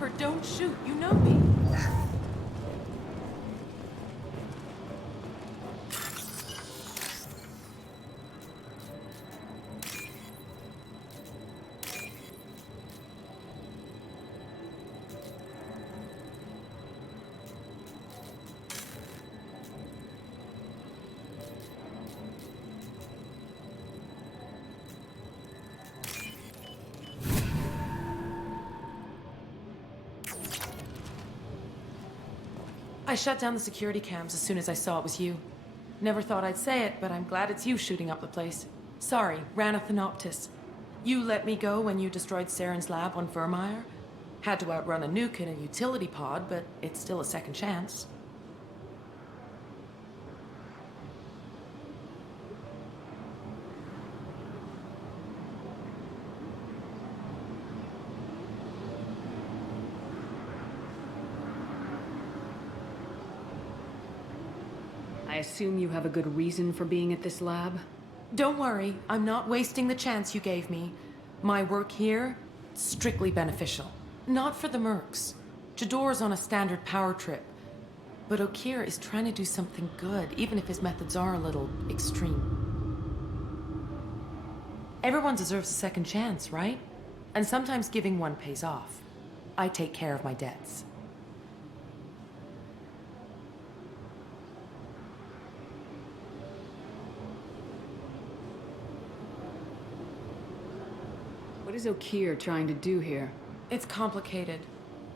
Remember, don't shoot. You know me. I shut down the security cams as soon as I saw it was you. Never thought I'd say it, but I'm glad it's you shooting up the place. Sorry, Rana Thanoptis. You let me go when you destroyed Saren's lab on Vermeer. Had to outrun a nuke in a utility pod, but it's still a second chance. I assume you have a good reason for being at this lab? Don't worry, I'm not wasting the chance you gave me. My work here, strictly beneficial. Not for the mercs. Jador's on a standard power trip. But Okeer is trying to do something good, even if his methods are a little extreme. Everyone deserves a second chance, right? And sometimes giving one pays off. I take care of my debts. What is Okeer trying to do here? It's complicated.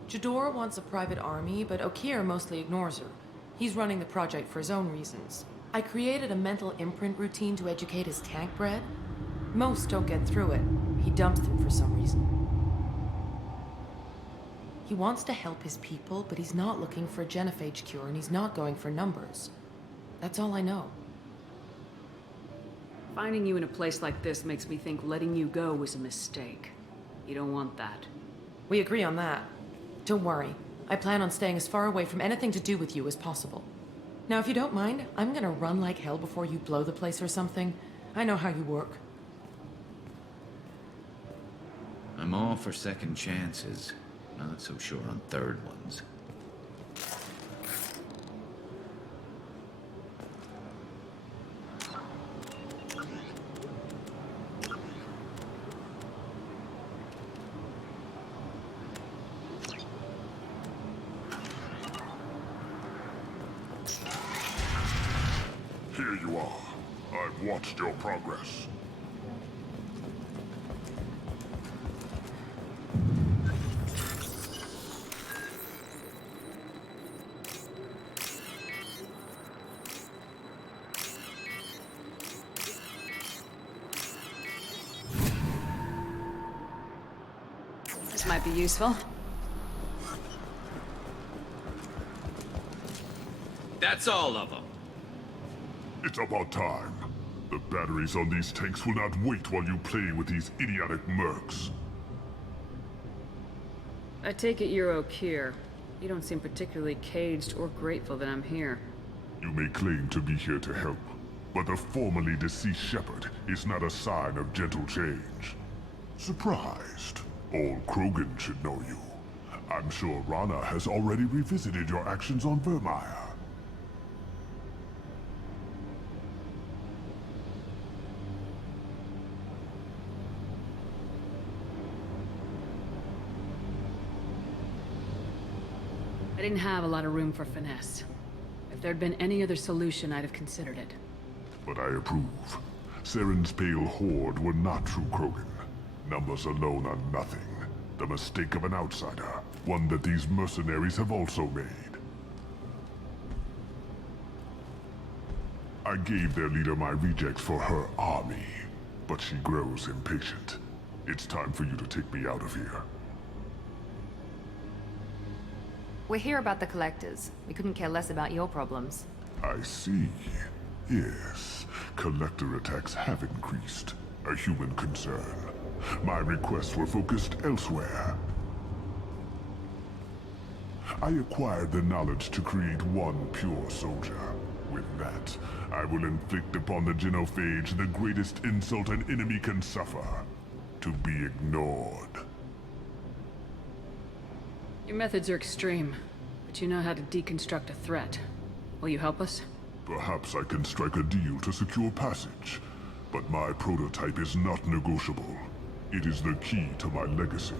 Jador wants a private army, but Okeer mostly ignores her. He's running the project for his own reasons. I created a mental imprint routine to educate his tank bred. Most don't get through it. He dumps them for some reason. He wants to help his people, but he's not looking for a genophage cure, and he's not going for numbers. That's all I know. Finding you in a place like this makes me think letting you go was a mistake. You don't want that. We agree on that. Don't worry. I plan on staying as far away from anything to do with you as possible. Now, if you don't mind, I'm gonna run like hell before you blow the place or something. I know how you work. I'm all for second chances. Not so sure on third ones. Here you are. I've watched your progress. This might be useful. That's all of them. It's about time. The batteries on these tanks will not wait while you play with these idiotic mercs. I take it you're Okeer. You don't seem particularly caged or grateful that I'm here. You may claim to be here to help, but the formerly deceased Shepherd is not a sign of gentle change. Surprised? Old Krogan should know you. I'm sure Rana has already revisited your actions on Vermeer. I didn't have a lot of room for finesse. If there'd been any other solution, I'd have considered it. But I approve. Saren's pale horde were not true Krogan. Numbers alone are nothing. The mistake of an outsider. One that these mercenaries have also made. I gave their leader my rejects for her army. But she grows impatient. It's time for you to take me out of here. We're here about the Collectors. We couldn't care less about your problems. I see. Yes, Collector attacks have increased. A human concern. My requests were focused elsewhere. I acquired the knowledge to create one pure soldier. With that, I will inflict upon the genophage the greatest insult an enemy can suffer. To be ignored. Your methods are extreme, but you know how to deconstruct a threat. Will you help us? Perhaps I can strike a deal to secure passage. But my prototype is not negotiable. It is the key to my legacy.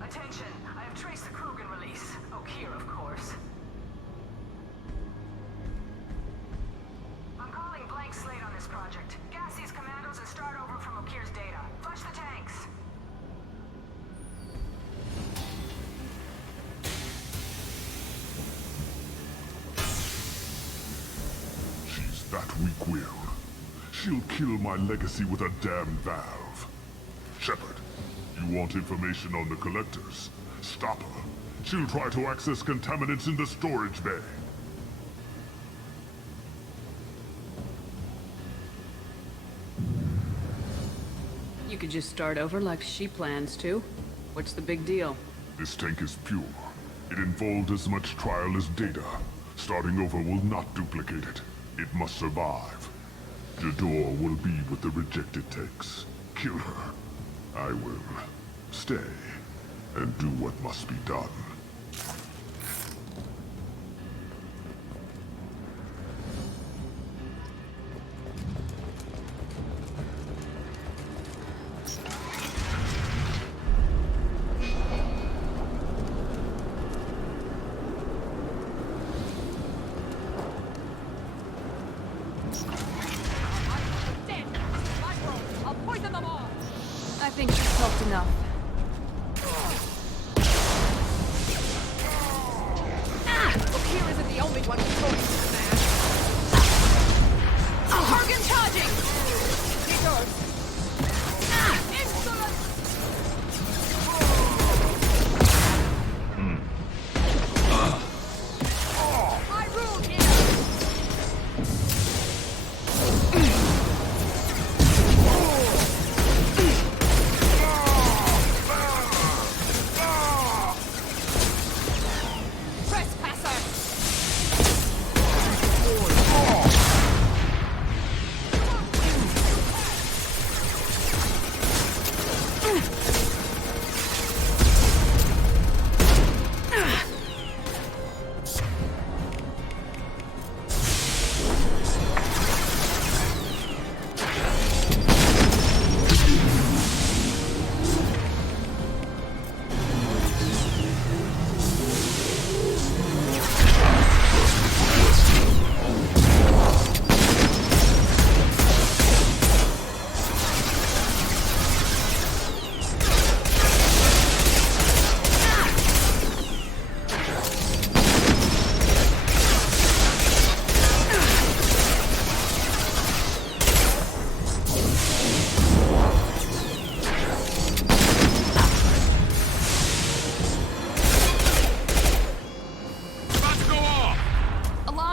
Attention! I have traced the Krogan release. Okeer, of course. I'm calling blank slate on this project. Gas these commandos and start over from Okeer's data. Flush the tanks! She's that weak-willed. She'll kill my legacy with a damn valve. Shepard, you want information on the Collectors? Stop her. She'll try to access contaminants in the storage bay. You could just start over like she plans to. What's the big deal? This tank is pure. It involved as much trial as data. Starting over will not duplicate it. It must survive. Jador will be with the rejected tanks. Kill her. I will stay and do what must be done. I think she's talked enough. Okeer isn't the only one who's going to smash. Hargan charging! Detours! Insolent! I rule here!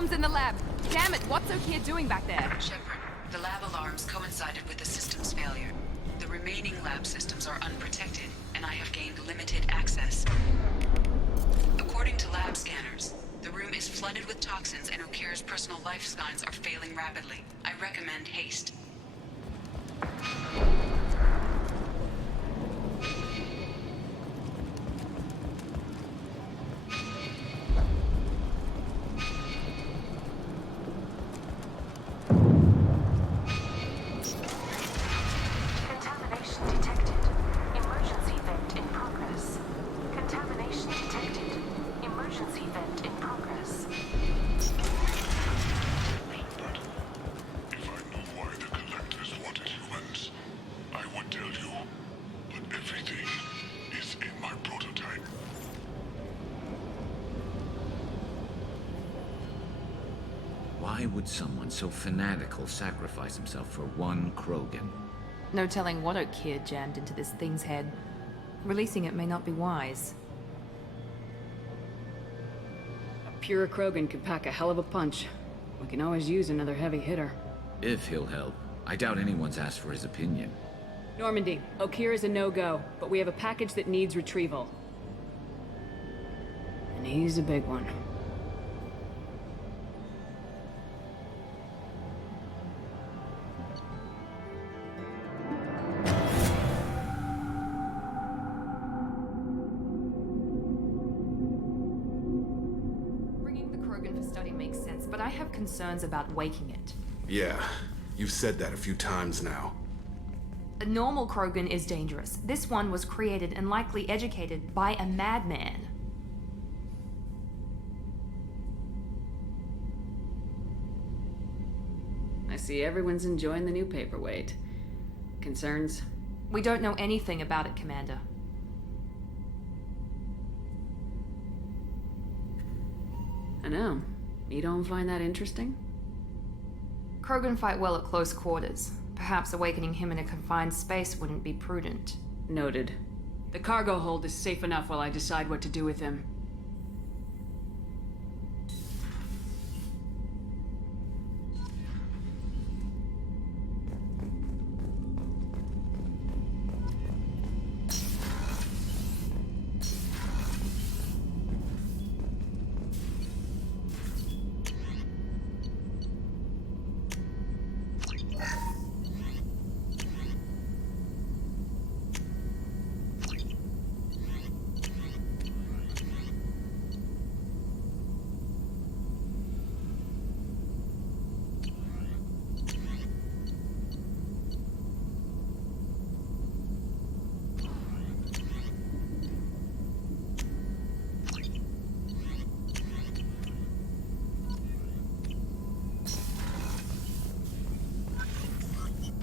In the lab. Damn it, what's Okeer doing back there? Shepard, the lab alarms coincided with the system's failure. The remaining lab systems are unprotected, and I have gained limited access. According to lab scanners, the room is flooded with toxins and Okeer's personal life signs are failing rapidly. I recommend haste. Why would someone so fanatical sacrifice himself for one Krogan? No telling what Okeer jammed into this thing's head. Releasing it may not be wise. A pure Krogan could pack a hell of a punch. We can always use another heavy hitter. If he'll help. I doubt anyone's asked for his opinion. Normandy, Okeer is a no-go, but we have a package that needs retrieval. And he's a big one. makes sense, but I have concerns about waking it. Yeah, you've said that a few times now. A normal Krogan is dangerous. This one was created and likely educated by a madman. I see everyone's enjoying the new paperweight. Concerns? We don't know anything about it, Commander. I know. You don't find that interesting? Krogan fight well at close quarters. Perhaps awakening him in a confined space wouldn't be prudent. Noted. The cargo hold is safe enough while I decide what to do with him.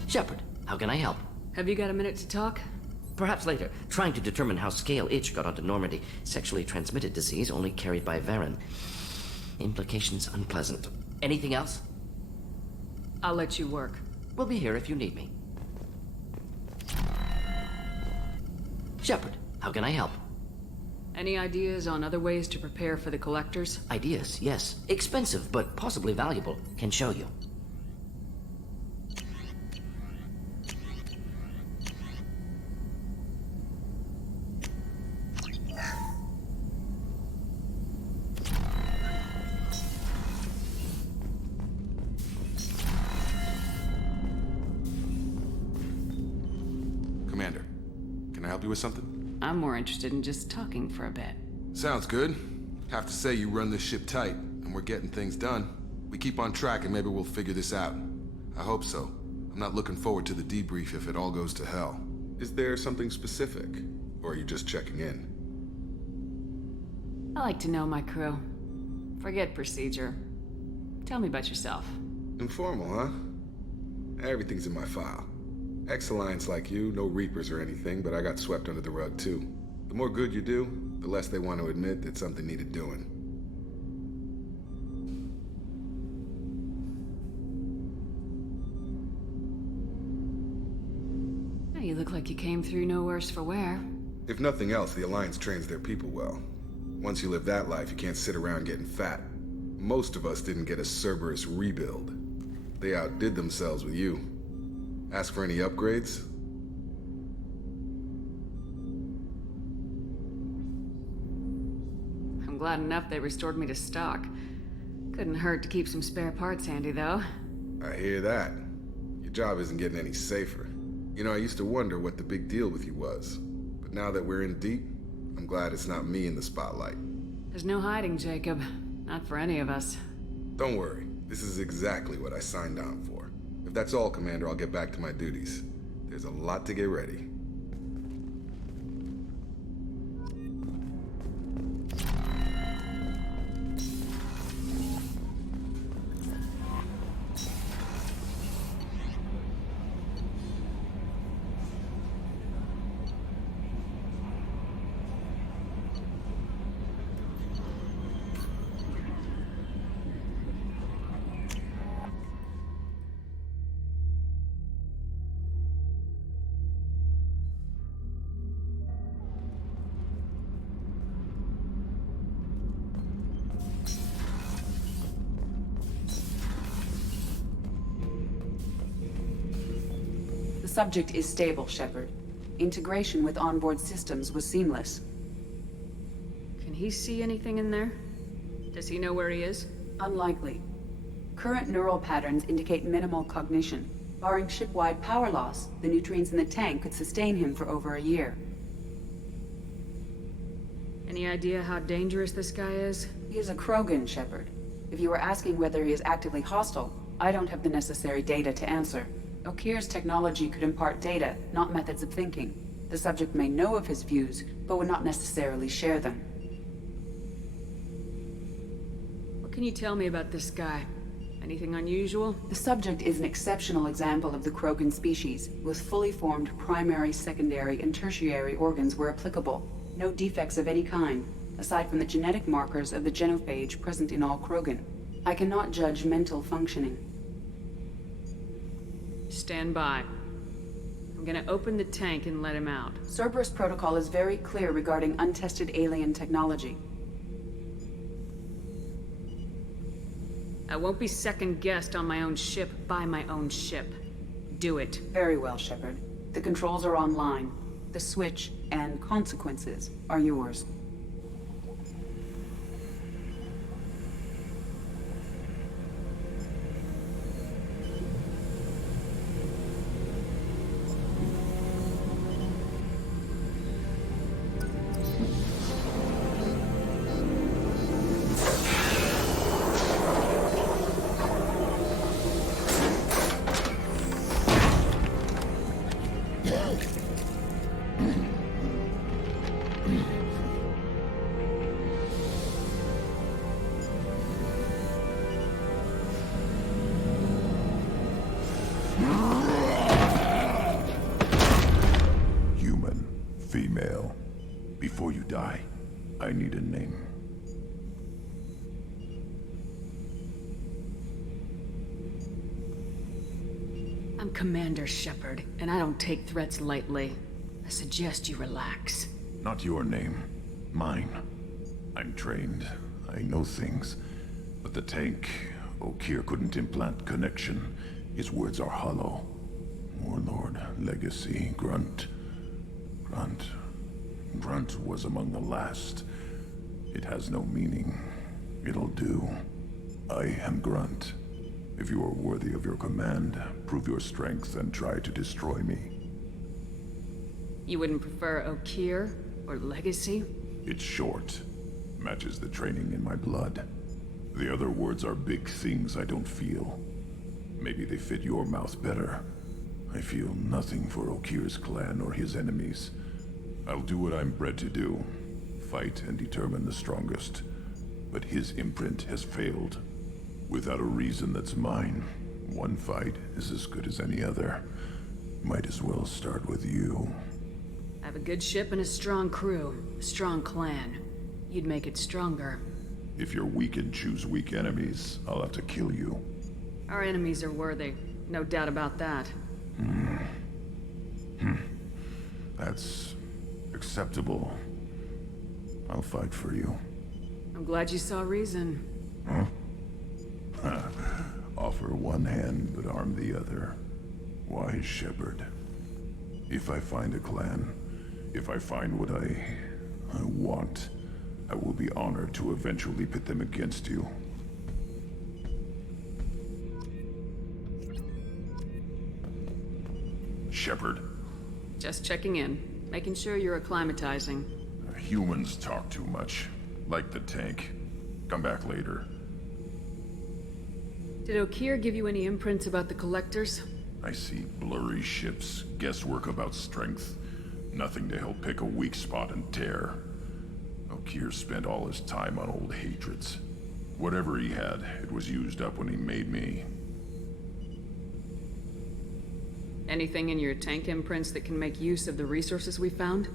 Shepard, how can I help? Have you got a minute to talk? Perhaps later. Trying to determine how Scale Itch got onto Normandy. Sexually transmitted disease only carried by Varen. Implications unpleasant. Anything else? I'll let you work. We'll be here if you need me. Shepard, how can I help? Any ideas on other ways to prepare for the Collectors? Ideas, yes. Expensive, but possibly valuable. Can show you. Commander, can I help you with something? I'm more interested in just talking for a bit. Sounds good. Have to say you run this ship tight, and we're getting things done. We keep on track and maybe we'll figure this out. I hope so. I'm not looking forward to the debrief if it all goes to hell. Is there something specific? Or are you just checking in? I like to know my crew. Forget procedure. Tell me about yourself. Informal, huh? Everything's in my file. Ex-Alliance like you, no Reapers or anything, but I got swept under the rug too. The more good you do, the less they want to admit that something needed doing. You look like you came through no worse for wear. If nothing else, the Alliance trains their people well. Once you live that life, you can't sit around getting fat. Most of us didn't get a Cerberus rebuild. They outdid themselves with you. Ask for any upgrades? I'm glad enough they restored me to stock. Couldn't hurt to keep some spare parts handy, though. I hear that. Your job isn't getting any safer. You know, I used to wonder what the big deal with you was. But now that we're in deep, I'm glad it's not me in the spotlight. There's no hiding, Jacob. Not for any of us. Don't worry. This is exactly what I signed on for. If that's all, Commander, I'll get back to my duties. There's a lot to get ready. The subject is stable, Shepard. Integration with onboard systems was seamless. Can he see anything in there? Does he know where he is? Unlikely. Current neural patterns indicate minimal cognition. Barring ship-wide power loss, the nutrients in the tank could sustain him for over a year. Any idea how dangerous this guy is? He is a Krogan, Shepard. If you are asking whether he is actively hostile, I don't have the necessary data to answer. Okeer's technology could impart data, not methods of thinking. The subject may know of his views, but would not necessarily share them. What can you tell me about this guy? Anything unusual? The subject is an exceptional example of the Krogan species, with fully formed primary, secondary, and tertiary organs where applicable. No defects of any kind, aside from the genetic markers of the genophage present in all Krogan. I cannot judge mental functioning. Stand by. I'm gonna open the tank and let him out. Cerberus protocol is very clear regarding untested alien technology. I won't be second-guessed on my own ship by my own ship. Do it. Very well, Shepard. The controls are online. The switch and consequences are yours. Human, female. Before you die, I need a name. I'm Commander Shepard, and I don't take threats lightly. I suggest you relax. Not your name. Mine. I'm trained. I know things. But the tank, Okeer couldn't implant connection. His words are hollow. Warlord, Legacy, Grunt. Grunt was among the last. It has no meaning. It'll do. I am Grunt. If you are worthy of your command, prove your strength and try to destroy me. You wouldn't prefer Okeer or Legacy? It's short. Matches the training in my blood. The other words are big things I don't feel. Maybe they fit your mouth better. I feel nothing for Okeer's clan or his enemies. I'll do what I'm bred to do. Fight and determine the strongest. But his imprint has failed. Without a reason that's mine, one fight is as good as any other. Might as well start with you. I have a good ship and a strong crew. A strong clan. You'd make it stronger. If you're weak and choose weak enemies, I'll have to kill you. Our enemies are worthy. No doubt about that. That's acceptable. I'll fight for you. I'm glad you saw reason. Offer one hand, but arm the other. Wise Shepard. If I find a clan, if I find what I want, I will be honored to eventually pit them against you. Shepard. Just checking in. Making sure you're acclimatizing. Humans talk too much. Like the tank. Come back later. Did Okeer give you any imprints about the Collectors? I see blurry ships, guesswork about strength. Nothing to help pick a weak spot and tear. Okeer spent all his time on old hatreds. Whatever he had, it was used up when he made me. Anything in your tank imprints that can make use of the resources we found?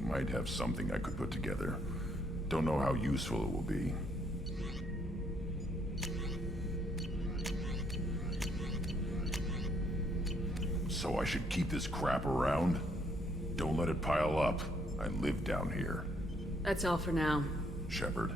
Might have something I could put together. Don't know how useful it will be. So I should keep this crap around? Don't let it pile up. I live down here. That's all for now. Shepard.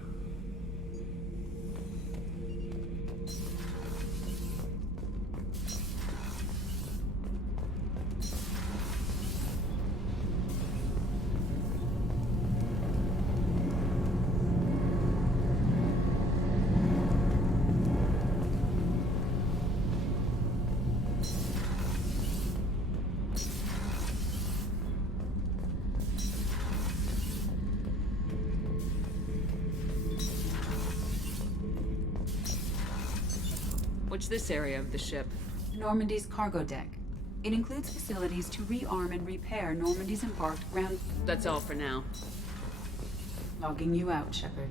What's this area of the ship? Normandy's cargo deck. It includes facilities to rearm and repair Normandy's embarked ground... That's all for now. Logging you out, Shepard.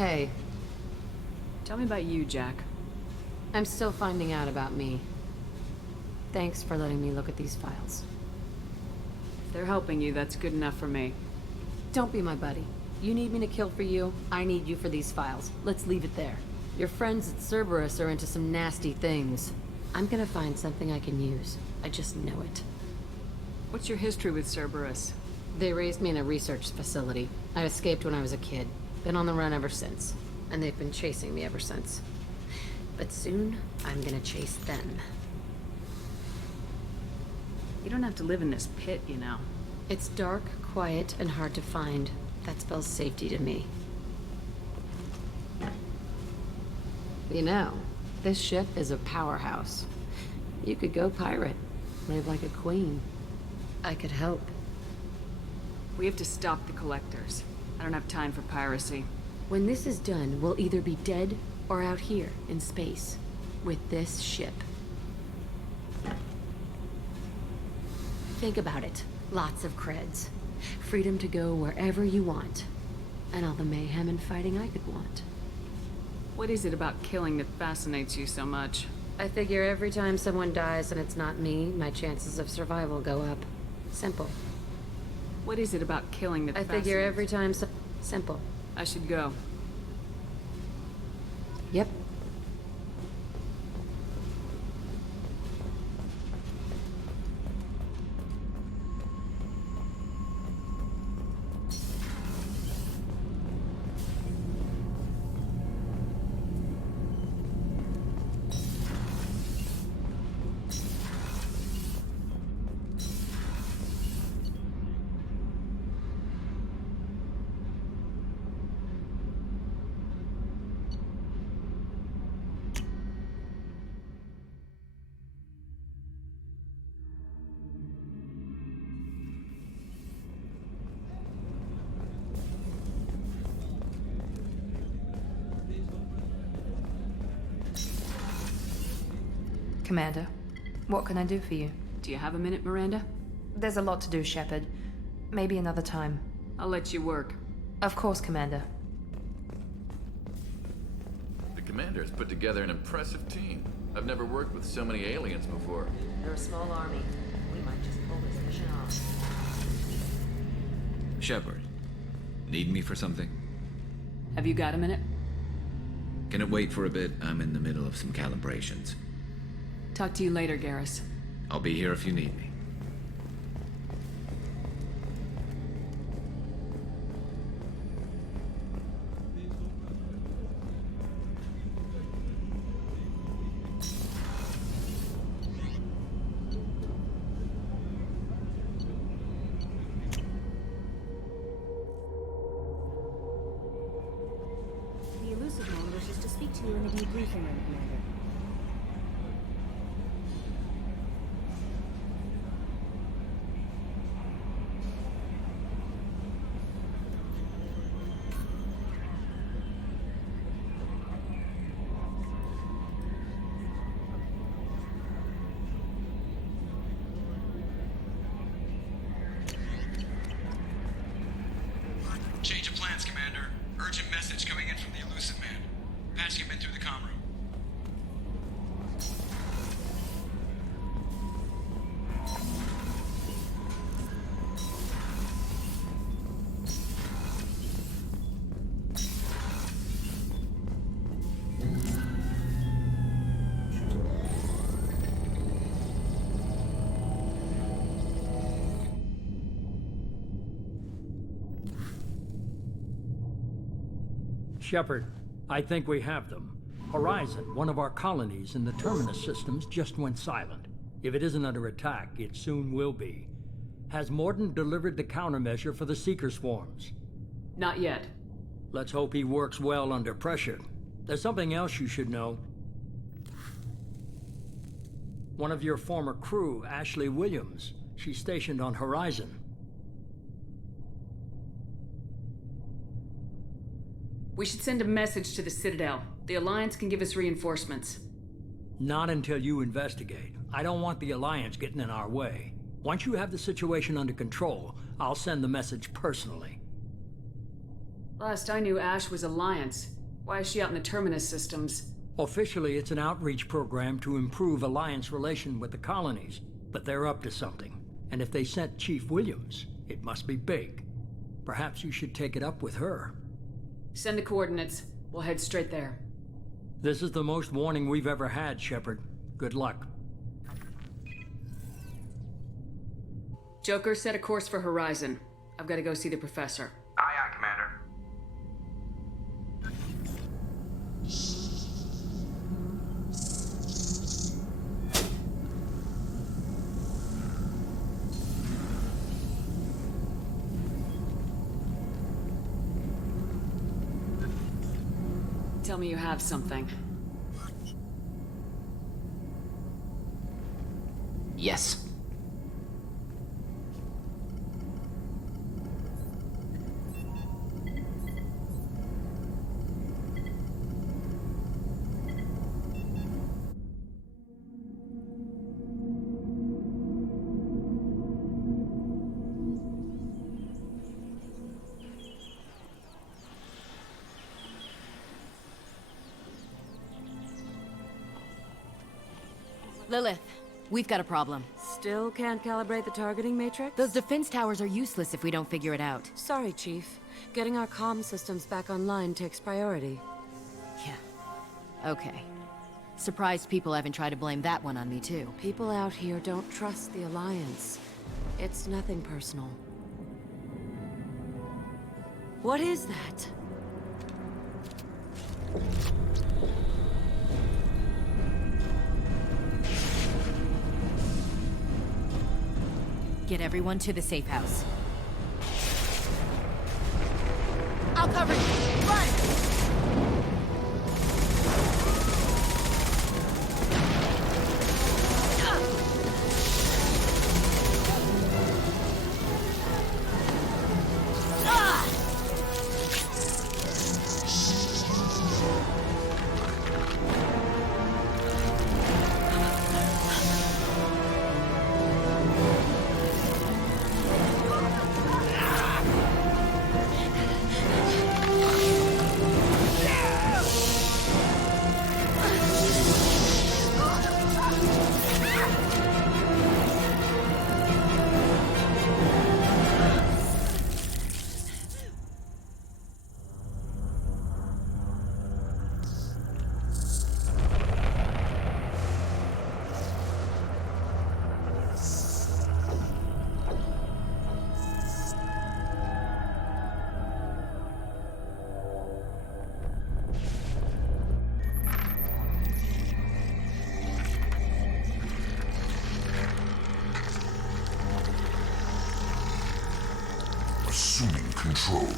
Hey, Tell me about you, Jack. I'm still finding out about me. Thanks for letting me look at these files. If they're helping you, that's good enough for me. Don't be my buddy. You need me to kill for you, I need you for these files. Let's leave it there. Your friends at Cerberus are into some nasty things. I'm gonna find something I can use. I just know it. What's your history with Cerberus? They raised me in a research facility. I escaped when I was a kid. Been on the run ever since. And they've been chasing me ever since. But soon, I'm gonna chase them. You don't have to live in this pit, you know. It's dark, quiet, and hard to find. That spells safety to me. You know, this ship is a powerhouse. You could go pirate. Live like a queen. I could help. We have to stop the collectors. I don't have time for piracy. When this is done, we'll either be dead or out here in space with this ship. Think about it. Lots of creds. Freedom to go wherever you want. And all the mayhem and fighting I could want. What is it about killing that fascinates you so much? I figure every time someone dies and it's not me, my chances of survival go up. Simple. What is it about killing that I fascinates figure every time Simple. I should go. Yep. Commander, what can I do for you? Do you have a minute, Miranda? There's a lot to do, Shepard. Maybe another time. I'll let you work. Of course, Commander. The Commander has put together an impressive team. I've never worked with so many aliens before. They're a small army. We might just pull this mission off. Shepard, need me for something? Have you got a minute? Can it wait for a bit? I'm in the middle of some calibrations. Talk to you later, Garrus. I'll be here if you need me. The Elusive Man wishes to speak to you in the debriefing room, Commander. Change of plans, Commander. Urgent message coming in from the Elusive Man. Patching him in through the comm room. Shepard, I think we have them. Horizon, one of our colonies in the Terminus systems, just went silent. If it isn't under attack, it soon will be. Has Mordin delivered the countermeasure for the Seeker swarms? Not yet. Let's hope he works well under pressure. There's something else you should know. One of your former crew, Ashley Williams, she's stationed on Horizon. We should send a message to the Citadel. The Alliance can give us reinforcements. Not until you investigate. I don't want the Alliance getting in our way. Once you have the situation under control, I'll send the message personally. Last I knew, Ash was Alliance. Why is she out in the Terminus systems? Officially, it's an outreach program to improve Alliance relation with the colonies, but they're up to something. And if they sent Chief Williams, it must be big. Perhaps you should take it up with her. Send the coordinates. We'll head straight there. This is the most warning we've ever had, Shepard. Good luck. Joker, set a course for Horizon. I've got to go see the Professor. Aye, aye, Commander. Tell me you have something. Yes. Lilith, we've got a problem. Still can't calibrate the targeting matrix? Those defense towers are useless if we don't figure it out. Sorry, Chief. Getting our comm systems back online takes priority. Yeah. Okay. Surprised people haven't tried to blame that one on me, too. People out here don't trust the Alliance. It's nothing personal. What is that? Get everyone to the safe house. I'll cover you! Run! Assuming control.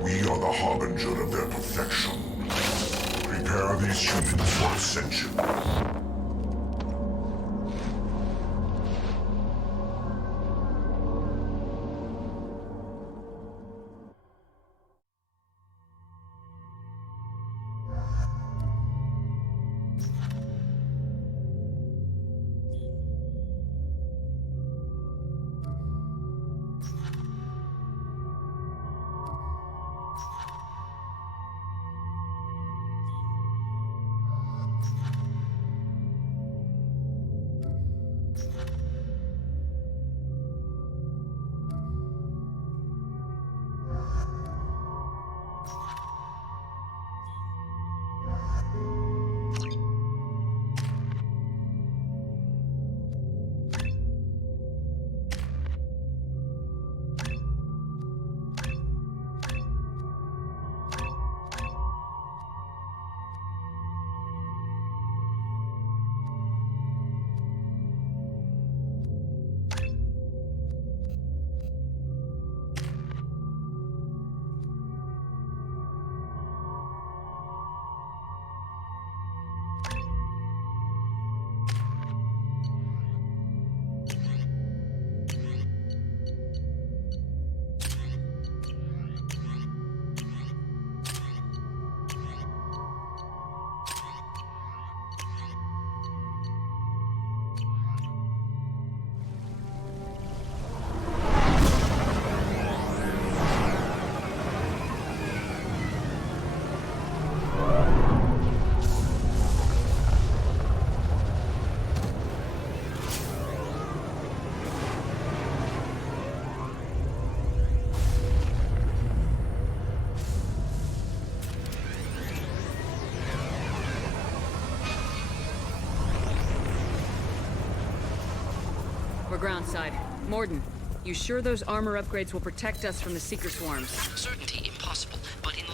We are the harbinger of their perfection. Prepare these humans for ascension. over groundside. Morden, you sure those armor upgrades will protect us from the Seeker swarms? Certainty impossible, but in